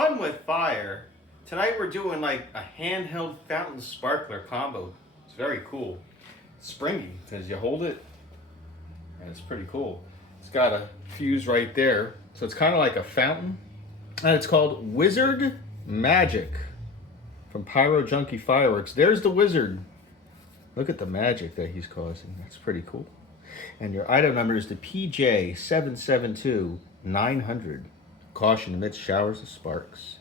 fun with fire. Tonight we're doing like a handheld fountain sparkler combo. It's very cool. Springy because you hold it and it's pretty cool. It's got a fuse right there, so it's kind of like a fountain, and it's called Wizard Magic from Pyro Junkie Fireworks. There's the wizard. Look at the magic that he's causing. That's pretty cool. And your item number is the PJ772900. Caution amidst showers of sparks.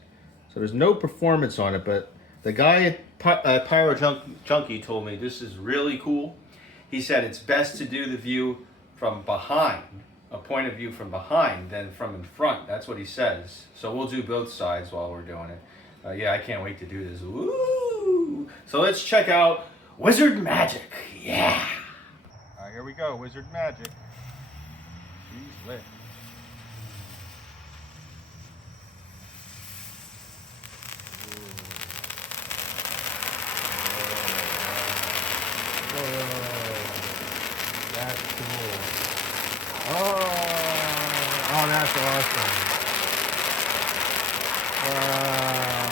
So there's no performance on it, but the guy at Pyro Junkie told me this is really cool. He said it's best to do the view from behind, a point of view from behind than from in front. That's what he says. So we'll do both sides while we're doing it. Yeah, I can't wait to do this. Woo! So let's check out Wizard Magic. Yeah! All right, here we go. Wizard Magic. He's lit. Whoa, that's cool. Oh, that's awesome. Wow.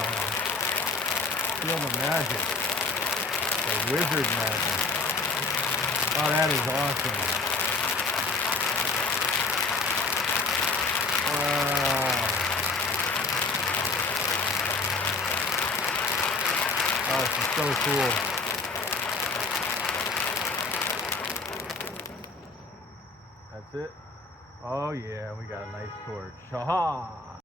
Feel the magic. The wizard magic. Oh, that is awesome. Wow. Oh, this is so cool. That's it. Oh yeah, we got a nice torch. Ha ha!